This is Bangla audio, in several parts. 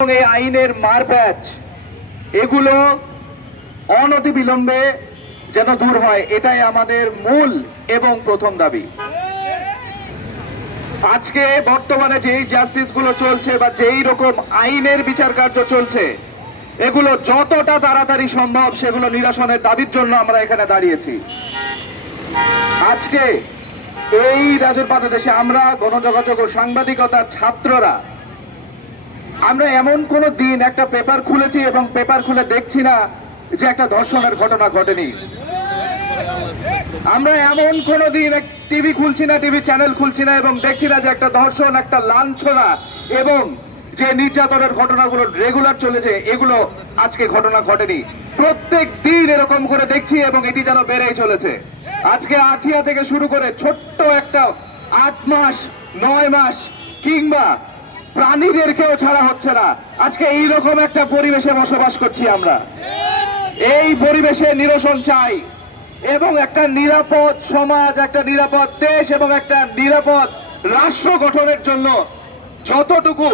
এই আইনের মারপ্যাচ এগুলো অনতিবিলম্বে যেন দূর হয়, এটাই আমাদের মূল এবং প্রথম দাবি। আজকে বর্তমানে যেই জাস্টিস গুলো চলছে বা যেই রকম আইনের বিচার কার্য চলছে, এগুলো যতটা তাড়াতাড়ি সম্ভব সেগুলো নিরসনের দাবির জন্য আমরা এখানে দাঁড়িয়েছি। আজকে এই রাজুর দেশে আমরা গণযোগাযোগ ও সাংবাদিকতার ছাত্ররা আমরা এমন কোন দিন একটা পেপার খুলেছি এবং পেপার খুলে দেখছি না যে একটা ধর্ষণের ঘটনা ঘটেনি। আমরা এমন কোন দিন টিভি খুলছি না, টিভি চ্যানেল খুলছি না এবং দেখছি না যে একটা ধর্ষণ, একটা লাঞ্ছনা এবং যে নির্যাতনের ঘটনাগুলো রেগুলার চলেছে এগুলো আজকে ঘটনা ঘটেনি। প্রত্যেক দিন এরকম করে দেখছি এবং এটি যেন বেড়েই চলেছে। আজকে আছিয়া থেকে শুরু করে ছোট্ট একটা 8 মাস 9 মাস কিংবা প্রাণীদেরকেও ছাড়া হচ্ছে না। আজকে এইরকম একটা পরিবেশে বসবাস করছি আমরা। এই পরিবেশে নিরসন চাই এবং একটা নিরাপদ সমাজ, একটা নিরাপদ দেশ এবং একটা নিরাপদ রাষ্ট্র গঠনের জন্য যতটুকু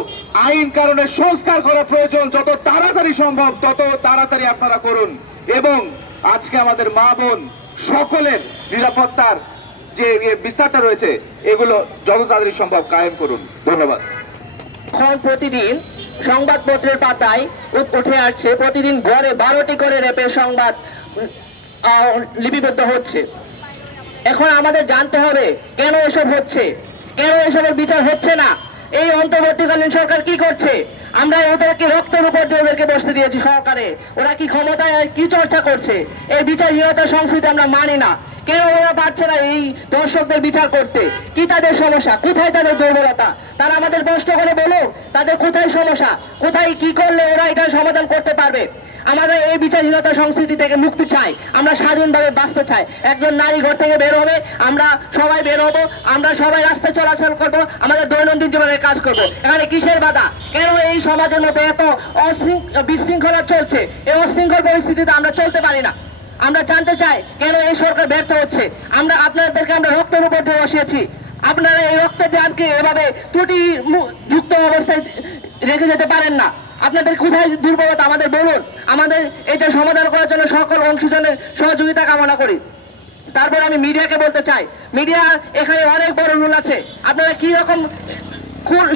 আইন কারণে সংস্কার করা প্রয়োজন যত তাড়াতাড়ি সম্ভব তত তাড়াতাড়ি আপনারা করুন এবং আজকে আমাদের মা বোন সকলের নিরাপত্তার যে বিস্তারটা রয়েছে এগুলো যত তাড়াতাড়ি সম্ভব কায়েম করুন। ধন্যবাদ। এখন প্রতিদিন সংবাদপত্রের পাতায় উঠে আসছে, প্রতিদিন গড়ে 12টি করে রেপের সংবাদ লিপিবদ্ধ হচ্ছে। এখন আমাদের জানতে হবে কেন এসব হচ্ছে, কেন এসবের বিচার হচ্ছে না। এই অন্তর্বর্তীকালীন সরকার কি করছে? আমরা ওদেরকে রক্তের উপর দিয়ে ওদেরকে বসতে দিয়েছি সরকারে। ওরা কি ক্ষমতায় কি চর্চা করছে? এই বিচারহীনতার সংস্কৃতি আমরা মানি না। কেন ওরা পারছে না এই দর্শকদের বিচার করতে? কি তাদের সমস্যা? কোথায় তাদের দুর্বলতা? তারা আমাদের প্রশ্ন করে বলো তাদের কোথায় সমস্যা, কোথায় কি করলে ওরা এটা সমাধান করতে পারবে। আমাদের এই বিচারহীনতা সংস্কৃতি থেকে মুক্তি চাই, আমরা স্বাধীনভাবে বাঁচতে চাই। একজন নারী ঘর থেকে বের হবে, আমরা সবাই বের হবো, আমরা সবাই রাস্তায় চলাচল করবো, আমাদের দৈনন্দিন জীবনের কাজ করব। এখানে কিসের বাধা? কেন এই সমাজের মধ্যে এত বিশৃঙ্খলা চলছে? এই অশৃঙ্খল পরিস্থিতিতে আমরা চলতে পারি না। আমরা জানতে চাই কেন এই সরকার ব্যর্থ হচ্ছে। আমরা আপনাদেরকে আমরা রক্তের উপর দিয়ে বসিয়েছি, আপনারা এই রক্তের দানকে এভাবে ত্রুটি যুক্ত অবস্থায় রেখে যেতে পারেন না। আপনাদের কোথায় দুর্বলতা আমাদের বলুন, আমাদের এটা সমাধান করার জন্য সকল অংশীজনের সহযোগিতা কামনা করি। তারপর আমি মিডিয়াকে বলতে চাই, মিডিয়া এখানে অনেক বড় রোল আছে। আপনারা কি রকম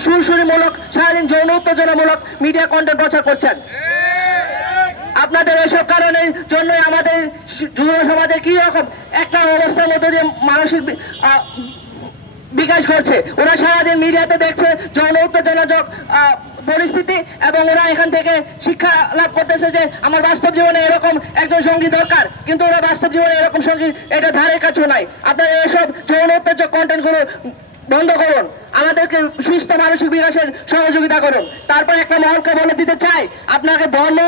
সুরসুরিমূলক সারাদিন যৌন উত্তেজনামূলক মিডিয়া কন্টেন্ট প্রচার করছেন? আপনাদের এসব কারণের জন্য আমাদের যুব সমাজে কি রকম একটা অবস্থার মধ্যে দিয়ে মানসিক বিকাশ করছে। ওরা সারাদিন মিডিয়াতে দেখছে যৌন উত্তেজনাজনক পরিস্থিতি এবং ওরা এখান থেকে শিক্ষা লাভ করতেছে যে আমার বাস্তব জীবনে এরকম একজন সঙ্গী দরকার, কিন্তু ওরা বাস্তব জীবনে এরকম সঙ্গী এটা ধারের কাছেও নাই। আপনারা এসব যৌন উত্তেজক কন্টেন্ট গুলো বন্ধ করুন, আমাদেরকে সুস্থ মানসিক বিকাশের সহযোগিতা করুন। তারপর একটা মহলকে বলে দিতে চাই, আপনাকে ধর্ম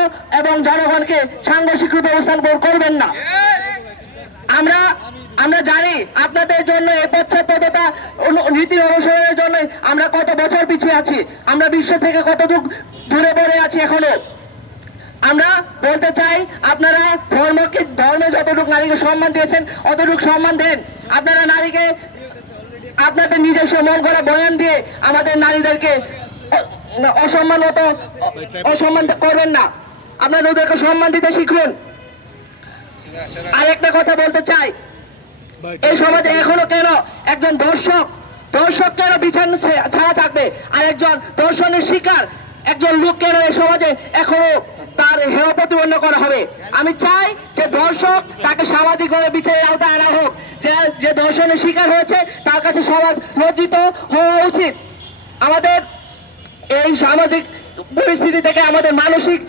এবং জনগণকে সাংঘর্ষিক রূপে অবস্থান করবেন না। আমরা জানি আপনাদের জন্য এই পশ্চাৎপদতা নীতি অনুসরণের জন্য আমরা কত বছর পিছিয়ে আছি, আমরা বিশ্ব থেকে কত দূরে পড়ে আছি। এখনো আমরা বলতে চাই আপনারা ধর্মে যতটুকু নারীকে সম্মান দিয়েছেন অতটুকু সম্মান দেন। আপনারা নারীকে আপনাদের নিজস্ব মন করা বয়ান দিয়ে আমাদের নারীদেরকে অসম্মান করবেন না, আপনারা ওদেরকে সম্মান দিতে শিখুন। আরেকটা কথা বলতে চাই, এই সমাজে এখনো কেন একজন দর্শক কেন বিছানা ছাড়া থাকবে, আর একজন দর্শনের শিকার একজন লোক কেন এই সমাজে এখনো তার হেয় প্রতিপন্ন করা হবে? আমি চাই যে দর্শক তাকে সামাজিকভাবে বিচারের আওতায় আনা হোক। যে দর্শনের শিকার হয়েছে তার কাছে সমাজ লজ্জিত হওয়া উচিত। আমাদের এই সামাজিক পরিস্থিতি থেকে আমাদের মানসিক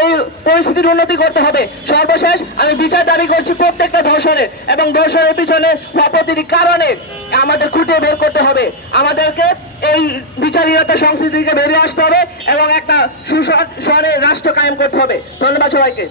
এই পরিস্থিতির উন্নতি করতে হবে। সর্বশেষ আমি বিচার দাবি করছি প্রত্যেকটা ধর্ষণের এবং ধর্ষণের পিছনে বা প্রতিটি কারণে আমাদের খুঁটিয়ে বের করতে হবে। আমাদেরকে এই বিচারহীনতা সংস্কৃতি থেকে বেরিয়ে আসতে হবে এবং একটা সুশাসনের রাষ্ট্র কায়েম করতে হবে। ধন্যবাদ সবাইকে।